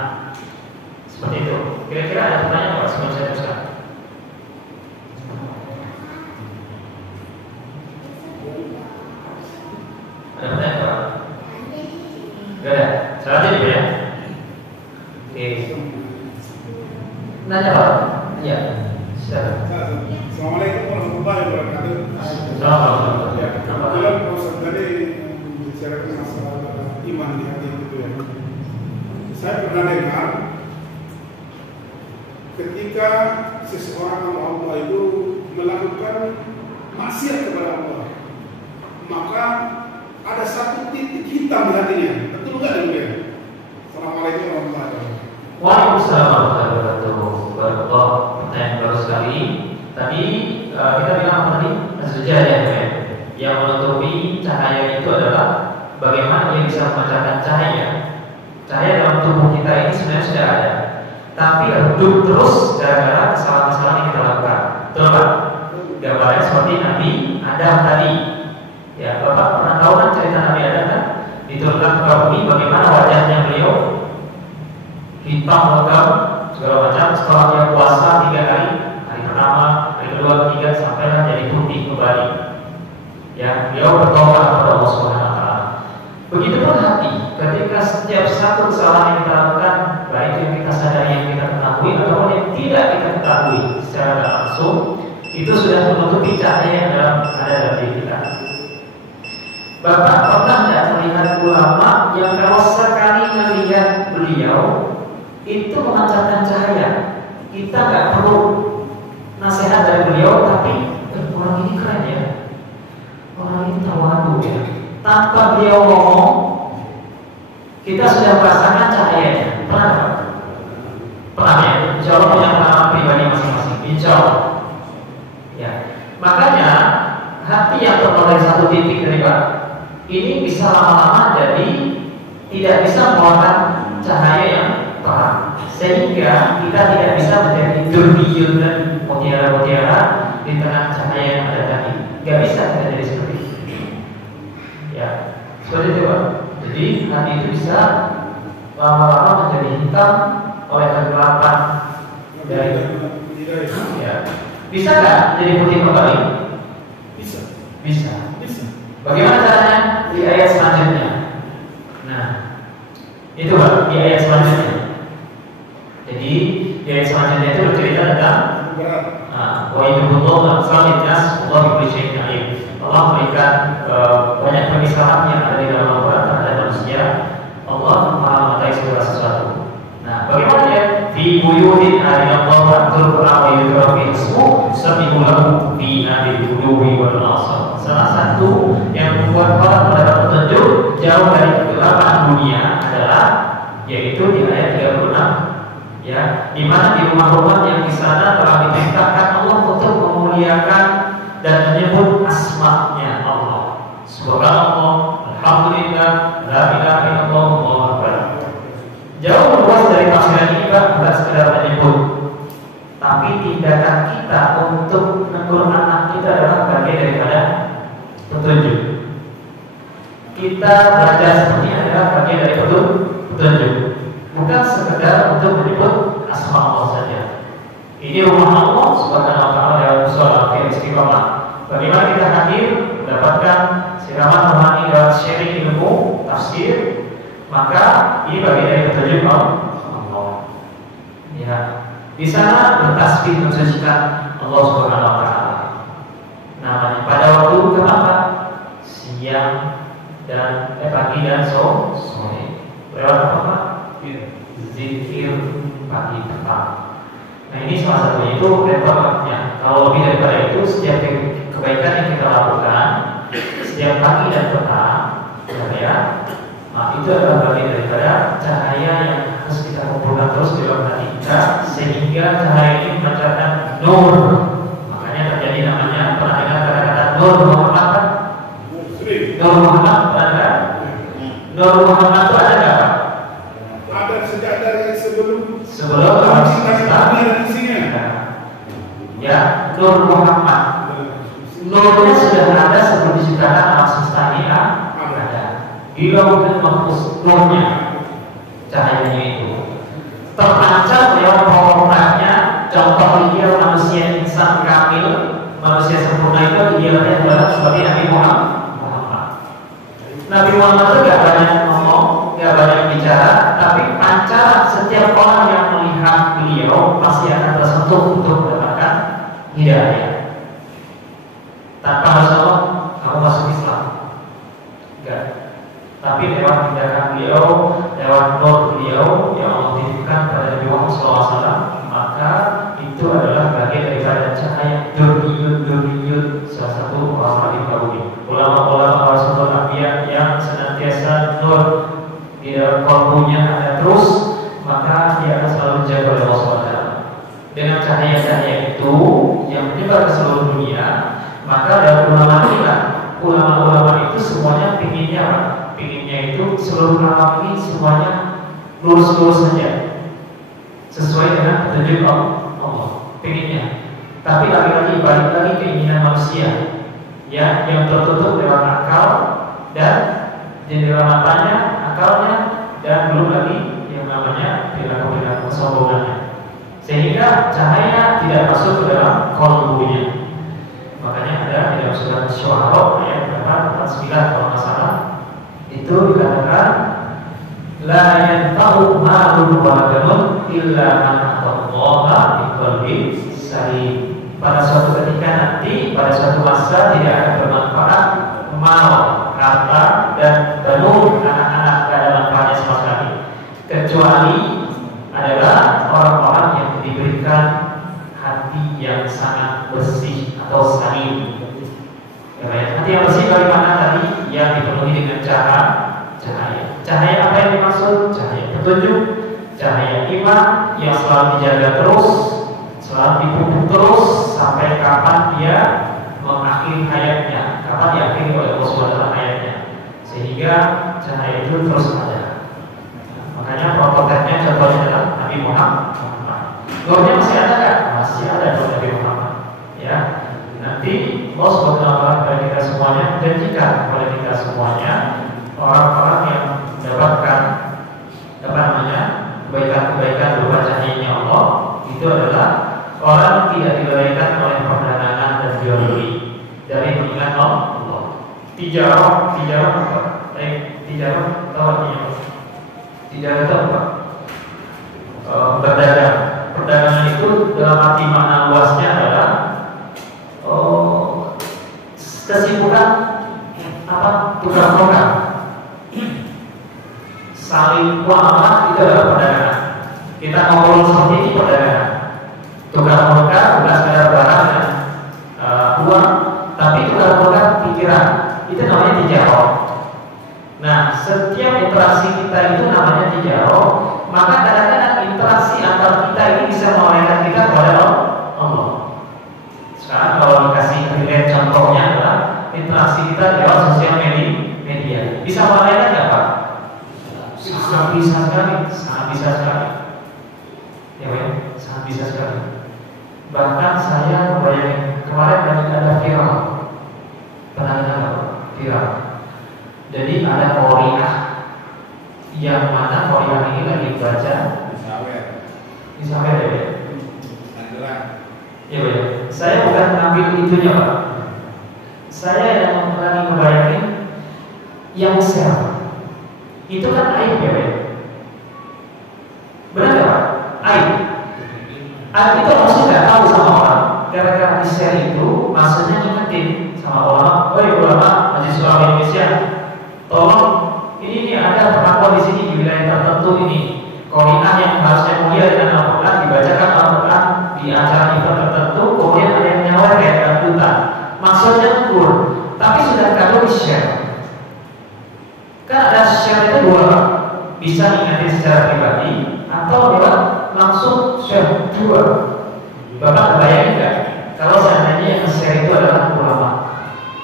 seperti itu. Kira-kira ada pertanyaan Pak sebelum saya teruskan? Ada pertanyaan Pak? Gak ada? Salah aja ya? Oke. Nanya Pak? Iya. Assalamualaikum warahmatullahi wabarakatuh. Assalamualaikum. Ya, kebetulan Ustaz tadi membicarakan masalah iman di hati itu ya. Saya pernah dengar ketika seseorang hamba Allah itu melakukan maksiat kepada Allah, maka ada satu titik hitam di hatinya. Betul nggak demikian? Assalamualaikum warahmatullahi wabarakatuh. Waalaikumsalam warahmatullahi wabarakatuh. Pertanyaan baru sekali. Tadi kita bilang apa tadi? Az-Zujadah ya. Yang menutupi cahaya itu adalah bagaimana dia bisa memancarkan cahaya. Cahaya dalam tubuh kita ini sebenarnya sudah ada, tapi redup terus gara-gara kesalahan-kesalahan yang kita lakukan. Betul Pak? Gambarnya seperti Nabi Adam tadi. Ya, Bapak pernah tahu kan cerita Nabi Adam kan? Diturunkan ke bumi, bagaimana wajahnya beliau hitam legam segala macam. Setelah dia puasa 3 hari, hari pertama, hari kedua, ketiga, sampailah jadi putih kembali. Ya, beliau bertobat kepada Allah Subhanahu Wa Taala. Begitupun hati, ketika setiap satu kesalahan yang kita lakukan, baik yang kita sadari, yang kita ketahui, ataupun yang tidak kita ketahui secara langsung, itu sudah menutupi cahaya yang ada dalam diri kita. Bapak pernah tidak melihat ulama yang kalau sekali melihat beliau itu memancarkan cahaya? Kita nggak perlu nasihat dari beliau, tapi orang ini keren ya, orang ini tawadu ya. Tanpa beliau ngomong, kita sudah merasakan cahayanya. Pernah tak? Pernah ya? Insya Allah punya pengalaman pribadi masing-masing. Insya Allah. Ya. Makanya hati yang terpotong satu titik dari Pak ini bisa lama-lama jadi tidak bisa mengeluarkan cahaya yang terang, sehingga kita tidak bisa menjadi durmiyun dan mutiara-mutiara di tengah cahaya yang ada tadi. Gak bisa kita jadi seperti itu. Ya, seperti itu Pak. Jadi hati itu bisa lama-lama menjadi hitam oleh kegelapan dari ya. Bisa nggak jadi putih kembali? Bisa. Bisa. Bisa. Bagaimana caranya? Di ayat selanjutnya. Nah, itu Pak, di ayat selanjutnya. Jadi di ayat selanjutnya itu bercerita tentang wa idhullah sallallahu alaihi wasallam. Allah memberikan banyak permisalan yang ada di dalam Al-Quran terhadap manusia. Allah mengatai segala sesuatu. Nah, bagaimana ya? Fi buyutin adinallahu al-Quran wa yudhrafi ismu sabihu lahu fi nabil qulubi wal asar. Salah satu yang membuat orang mendapat petunjuk jauh dari kegelapan dunia adalah yaitu di ayat 36 ya, di mana di rumah-rumah yang di sana telah diperintahkan Allah untuk memuliakan dan menyebut asma-Nya Allah. Subhanallah, alhamdulillah, la ilaha illallah, Allahu akbar. Jauh luas dari tafsiran ini Pak, bukan sekedar menyebut, tapi tindakan kita untuk menegur anak kita adalah bagian daripada petunjuk. Kita belajar seperti ini adalah bagian dari petunjuk, bukan sekedar untuk menyebut asma Allah saja. Ini rumah Allah Subhanahu wa taala yang sholat fi istiqamah. bagaimana kita hadir mendapatkan siraman rohani lewat sharing ilmu tafsir, maka ini bagian dari petunjuk Allah. Ya, di sana bertasbih mensucikan Allah Subhanahu Wa Taala. Namanya pada waktu kapan? Siang dan pagi dan sore. Lewat apa Pak? Zikir pagi petang. Nah ini salah satunya itu levelnya. Kalau lebih daripada itu, setiap kebaikan yang kita lakukan setiap pagi dan petang, ya, nah, itu adalah bagian daripada cahaya yang harus kita kumpulkan terus di dalam hati kita, sehingga cahaya ini memancarkan nur. Makanya terjadi namanya, pernah dengar kata-kata Nur Muhammad? Nur Muhammad ada? Nur Muhammad itu ada nggak Pak? Ada sejak dari sebelum alam semesta. Ya, Nur Muhammad. Nurnya sudah ada sebelum diciptakan alam semesta ini ada. Di lauhul mahfuz nurnya, cahayanya itu terpancar lewat programnya. Contoh ideal manusia insan kamil, manusia sempurna itu idealnya adalah seperti Nabi Muhammad. Nabi Muhammad itu gak banyak ngomong, gak banyak bicara, tapi pancaran setiap orang yang melihat beliau pasti akan tersentuh untuk mendapatkan hidayah. Tanpa Rasulullah, kamu masuk Islam, enggak. Tapi lewat tindakan beliau, lewat nur beliau yang Allah titipkan pada Nabi Muhammad SAW, maka itu adalah bagian daripada cahaya duriyut, salah satu ulama di bumi. Ulama-ulama Rasulullah Nabi yang senantiasa nur di dalam kalbunya ada terus, maka dia akan selalu dijaga oleh Allah SWT. Dengan cahaya-cahaya itu yang menyebar ke seluruh dunia, maka dalam ulama kita, ulama-ulama itu semuanya pinginnya apa? Pinginnya itu seluruh ulama ini semuanya lurus-lurus saja, sesuai dengan petunjuk Allah. Pinginnya, tapi lagi-lagi balik lagi keinginan manusia, ya, yang tertutup lewat akal dan jendela matanya, akalnya, dan belum lagi yang namanya perilaku-perilaku kesombongannya, sehingga cahaya tidak masuk ke dalam kalbunya. Makanya ada di dalam surat Syu'ara ayat 4-9 kalau nggak salah, itu dikatakan la yanfa'u malun wa banun illa man atallaha biqalbin salim. Pada suatu ketika nanti, pada suatu masa tidak akan bermanfaat mal, harta, dan banun, anak-anak, tidak ada manfaatnya sama sekali, kecuali adalah orang-orang yang diberikan hati yang sangat bersih atau salim. Ya, hati yang bersih bagaimana tadi? Yang dipenuhi dengan cahaya. Cahaya apa yang dimaksud? Cahaya petunjuk, cahaya iman yang selalu dijaga terus, selalu dipupuk terus sampai kapan dia mengakhiri hayatnya, kapan diakhiri oleh Allah SWT hayatnya, sehingga cahaya itu terus ada. Makanya prototipnya contohnya adalah Nabi Muhammad. Nurnya masih ada kan? Masih ada nur Nabi Muhammad. Ya, nanti Allah SWT kepada kita semuanya janjikan kepada kita semuanya orang-orang yang mendapatkan kebaikan-kebaikan berupa cahayanya Allah, itu adalah orang yang tidak dilalaikan oleh perdagangan dan jual beli dari mengingat Allah. Tijarah apa? Tijarah tahu artinya? Tijarah itu apa? Berdagang. Perdagangan itu dalam arti makna luasnya adalah kesibukan apa? Tukar program, saling muamalah, itu adalah perdagangan. Kita ngobrol seperti ini perdagangan. Tukar program bukan sekedar barang dan uang, tapi tukar program pikiran. Itu namanya tijarah. Nah, setiap interaksi kita itu namanya tijarah. Maka kadang-kadang interaksi antar kita ini bisa mengalihkan kita kepada Allah. Sekarang kalau dikasih lihat contohnya adalah interaksi kita lewat sosial media. Bisa mengalihkan nggak Pak? Sangat bisa sekali, sangat bisa sekali. Ya, sangat bisa sekali. Bahkan saya membayangkan kemarin ada viral, pernah dengar viral. Jadi ada qori'ah yang mana qori'ah ini lagi baca Isawer ya. Ya, saya bukan ngambil itunya Pak. Saya yang lagi ngebayangin yang share itu kan aib ya, benar nggak Pak? Aib. Aib itu harusnya nggak tahu sama orang. Gara-gara di share itu, maksudnya ngingetin sama orang, "Woi ulama Majelis Ulama Indonesia, tolong ini ada perlakuan di sini di wilayah tertentu ini. Qori'ah yang harusnya mulia dengan Al-Quran dibacakan Al-Quran di acara event tertentu, kemudian ada yang nyawer kayak dangdutan. Maksudnya kur, tapi sudah kado di share. Kan ada share itu dua, bisa ingatin secara pribadi atau lewat langsung share dua. Bapak kebayang nggak kalau seandainya yang share itu adalah ulama?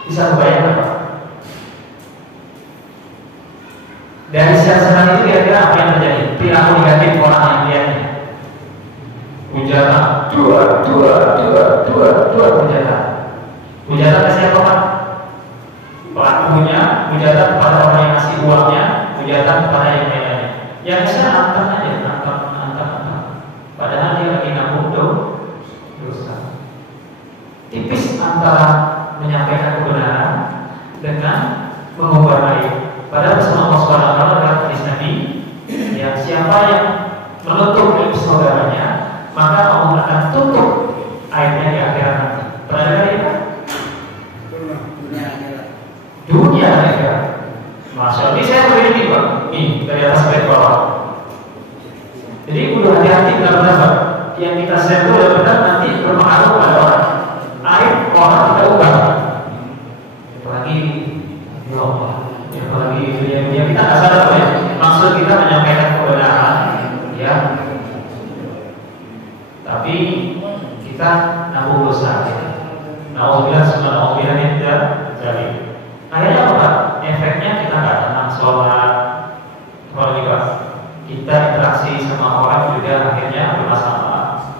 Bisa kebayang nggak Pak? Dari share-share itu kira-kira apa yang terjadi? Perilaku negatif orang yang lihatnya. Hujatan, dua hujatan. Hujatan ke siapa Pak? Pelakunya, hujatan kepada orang yang ngasih uangnya, hujatan kepada yang lainnya. Yang bisa antar aja, antar. Padahal dia lagi nanggung dosa. Tipis antara menyampaikan kebenaran dengan mengubah aib. Padahal bersama Allah Subhanahu wa taala dalam hadis Nabi, ya, siapa yang menutup aib saudaranya, maka Allah akan tutup aibnya di akhirat nanti. Pernah dengar ya? Dunia akhirat. Masya Allah. Ini saya berdiri Pak. Nih dari atas sampai bawah. Jadi udah hati-hati benar-benar. Yang kita share itu benar-benar nanti berpengaruh pada orang. Aib orang kita ubah. Apalagi ya Allah. Apalagi ya kita nggak sadar ya. Maksud kita menyampaikan kebenaran, ya. Tapi kita nanggung dosa. Nauzubillah subhanallah yang jadi. Akhirnya apa Pak? Efeknya kita nggak tenang sholat. Kalau juga kita interaksi sama orang juga akhirnya bermasalah.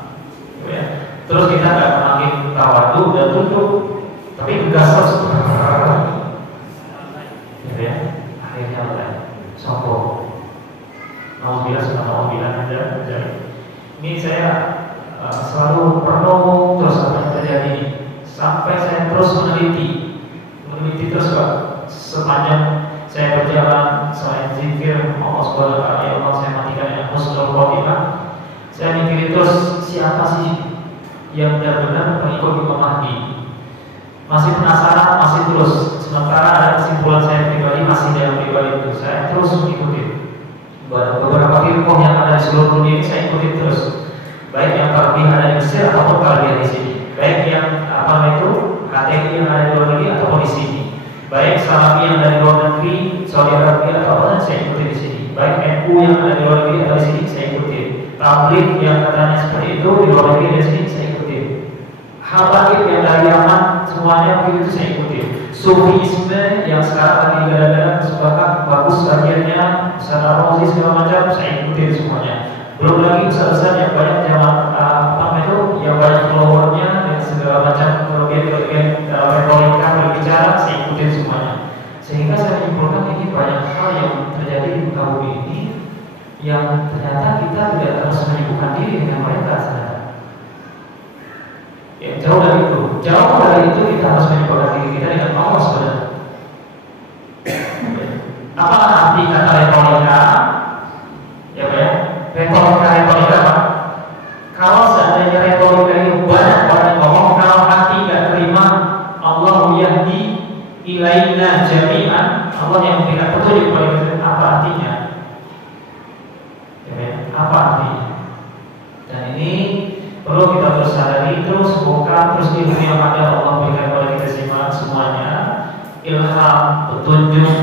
Ya. Terus kita nggak makin tawadu dan tunduk, tapi tegas terus. Ya, akhirnya udah sombong. Nauzubillah subhanallah jadi. Ini saya selalu penuh terus apa yang terjadi sampai saya terus meneliti terus Pak. Sepanjang saya berjalan, saya zikir Allah Subhanahu wa taala, ya Allah saya matikan dengan husnul khotimah. Saya mikir terus siapa sih yang benar-benar mengikut Imam Mahdi. Masih penasaran, masih terus. Sementara ada kesimpulan saya pribadi masih dalam pribadi itu, saya terus mengikuti. Beberapa firqah yang ada di seluruh dunia ini saya ikuti terus. Baik yang terlebih ada di Mesir ataupun kalian di sini. Baik yang apa itu HTI yang ada di luar negeri ataupun di sini. Baik Salafi yang ada di luar negeri, Saudi Arabia atau apa saya ikuti di sini. Baik NU yang ada di luar negeri atau di sini saya ikuti. Tabligh yang katanya seperti itu di luar negeri dan di sini saya ikuti. Habaib yang dari Yaman semuanya begitu saya ikuti. Sufisme yang sekarang lagi digadang-gadang sepakat bagus kajiannya, Ustaz Ar-Razi segala macam saya ikuti semuanya. Belum lagi besar-besar yang banyak zaman apa itu yang banyak followernya dan segala macam kelebihan dalam retorika berbicara saya ikutin semuanya. Sehingga saya menyimpulkan ini banyak hal yang terjadi di muka bumi ini yang ternyata kita tidak harus menyibukkan diri dengan mereka saudara. Ya, jauh dari itu kita harus menyibukkan diri kita dengan Allah sebenarnya. Apa arti kata retorika? Ya Pak ya, retorika Pak. Kalau seandainya retorika itu banyak orang ngomong, kalau hati tidak terima, Allah yahdi ilaina jami'an, Allah yang memberikan petunjuk kepada kita, apa artinya? Ya, apa artinya? Dan ini perlu kita terus sadari, terus buka, terus ilmu yang ada Allah berikan kepada kita semuanya, ilham, petunjuk,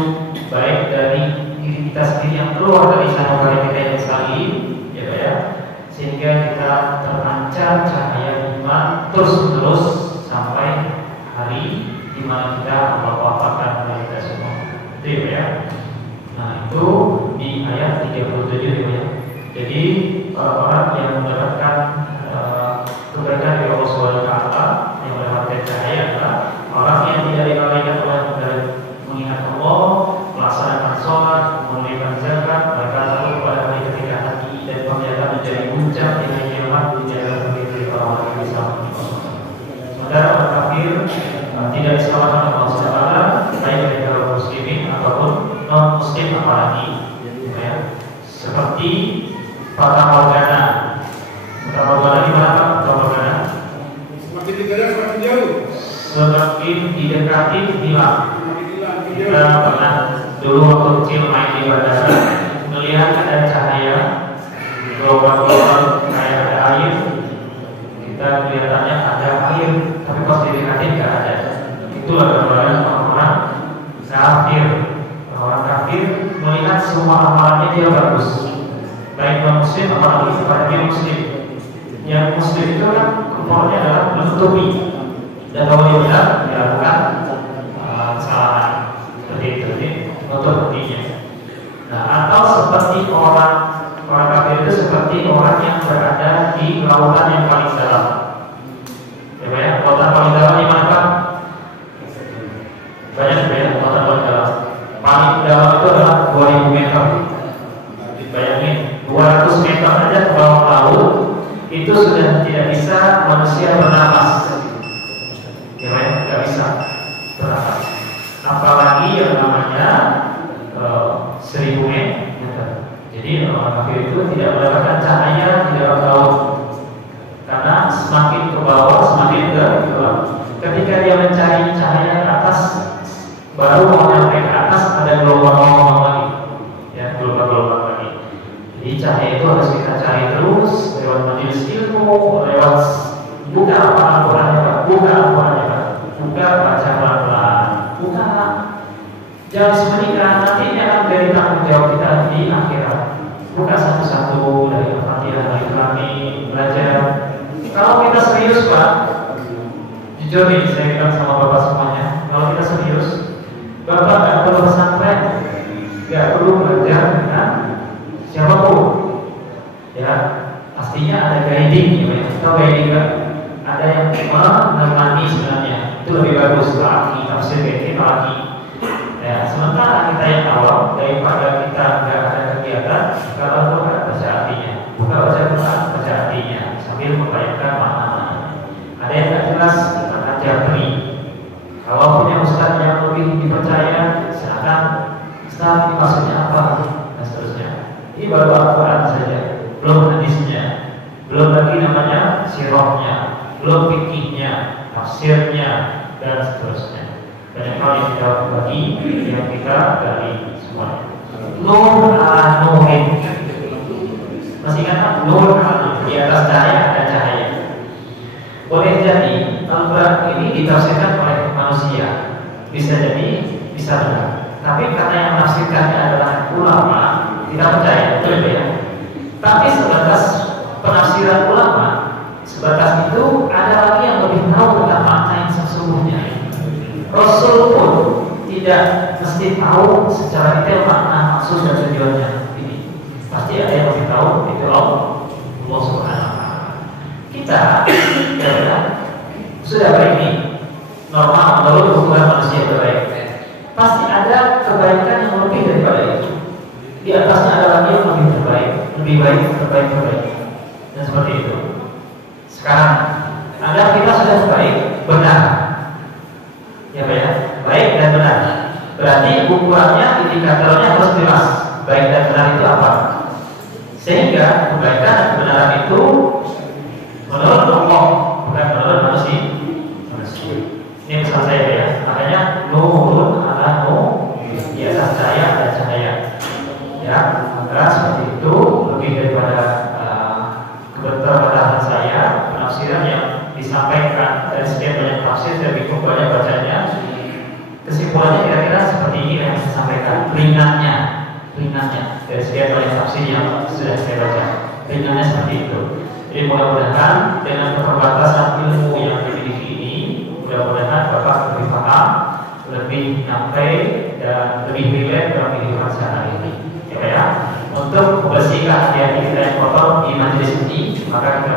baik dari diri kita sendiri yang keluar dari sanubari kita yang salim, ya Pak ya, sehingga kita terpancar cahaya iman terus-menerus sampai hari di mana kita Allah wafatkan kepada kita semua. Itu ya Pak ya. Nah itu di ayat 37 ya Pak ya. Jadi orang yang mendapatkan kebaikan dari Allah Subhanahu wa taala yang mendapatkan cahaya adalah orang yang tidak dilalaikan oleh mengingat Allah, melaksanakan sholat, menunaikan zakat, mereka tahu pada hari ketika hati dan penglihatan menjadi puncak di hari kiamat, dijaga sebagai orang yang bisa. Sementara orang kafir tidak diselamatkan oleh Allah Subhanahu wa taala, baik dari kaum muslimin ataupun non muslim apalagi, ya. Seperti fata morgana. Fata morgana di mana Pak? Fata morgana Semakin dekat semakin jauh. Semakin didekati hilang. Kita pernah dulu waktu kecil main di bandara, melihat ada cahaya gelombang-gelombang kayak ada air. Kita kelihatannya ada air, tapi pas didekati nggak ada. Itulah gambaran orang kafir. Orang kafir melihat semua amalannya dia bagus, baik non muslim apalagi kepada muslim. Yang muslim itu kan kemampuannya adalah menutupi, dan kalau dia benar dilakukan kesalahan seperti itu, jadi untuk hatinya. Nah, atau seperti orang kafir itu seperti orang yang berada di lautan yang paling dalam. Ya, lautan paling dalam di mana Pak? Banyak ya, lautan paling dalam. Paling dalam itu adalah 2000 meter. Bayangin, 200 meter aja ke bawah laut itu sudah tidak bisa manusia bernapas. Ya, nggak bisa bernapas. Apalagi yang namanya 1000 meter. Jadi orang kafir itu tidak mendapatkan cahaya di dalam laut, karena semakin ke bawah semakin ke bawah. Ketika dia mencari cahaya ke atas, baru mau sampai ke atas ada gelombang-gelombang lagi, ya, gelombang-gelombang lagi. Jadi cahaya itu harus kita cari terus lewat majelis ilmu, lewat buka Al-Quran, buka baca pelan-pelan, buka. Jangan sembunyikan, nanti akan menjadi tanggung jawab kita di akhirat. Buka satu-satu dari Al-Fatihah, dari kami belajar. Kalau kita serius Pak, jujur nih saya bilang sama Bapak semuanya, kalau kita serius, Bapak nggak perlu pesantren, nggak perlu belajar dengan siapapun. Ya, pastinya ada guiding, ya. Tahu guiding nggak? Ada yang menemani sebenarnya. Itu lebih bagus lagi, tafsir kayak kita lagi. Ya, sementara kita yang awam, daripada kita nggak ada kegiatan, kalau buka baca artinya, buka baca Quran, baca artinya, sambil membayangkan makna-makna. Ada yang nggak jelas, kita ajar beri. Kalau punya ustaz yang lebih dipercaya, silakan. Ustaz, ini maksudnya apa? Dan seterusnya. Ini baru Al-Quran saja, belum hadisnya, belum lagi namanya sirahnya, belum fikihnya, tafsirnya, dan seterusnya. Banyak hal yang kita bagi, yang kita gali semuanya. Nur ala nurin. Masih ingat nur ala nur, di atas cahaya ada cahaya. Boleh jadi Al-Quran ini ditafsirkan oleh manusia, bisa jadi, bisa benar. Tapi karena yang menafsirkannya adalah ulama, kita percaya, betul ya. Tapi sebatas penafsiran ulama, sebatas itu ada lagi yang lebih tahu tentang makna yang sesungguhnya. Rasul pun tidak mesti tahu secara detail makna, maksud dan tujuannya ini. Pasti ada yang lebih tahu, itu Allah Subhanahu wa taala. Kita ya, sudah baik nih, normal menurut hubungan manusia terbaik. Pasti ada kebaikan yang lebih daripada itu. Di atasnya ada lagi yang lebih terbaik, lebih baik, terbaik. Dan seperti itu. Sekarang, agar kita sudah baik, benar. Ya, baik dan benar. Berarti ukurannya, indikatornya harus jelas. Baik dan benar itu apa? Sehingga kebaikan dan kebenaran itu menurut Allah, bukan menurut manusia. Ini pesan saya ya. Makanya nurun ala nur, di atas cahaya ada cahaya. Ya, maka seperti itu lebih daripada kebetulan saya penafsiran yang disampaikan dari sekian banyak tafsir dari buku banyak bacanya. Kesimpulannya kira-kira seperti ini yang saya sampaikan. Ringannya dari sekian banyak tafsir yang sudah saya baca, ringannya seperti itu. Jadi mudah-mudahan dengan keterbatasan ilmu yang dimiliki ini, mudah-mudahan Bapak lebih paham, lebih nyampe dan lebih relate dalam kehidupan sehari-hari. Ya, untuk membersihkan hati kita yang kotor di majelis ini, maka kita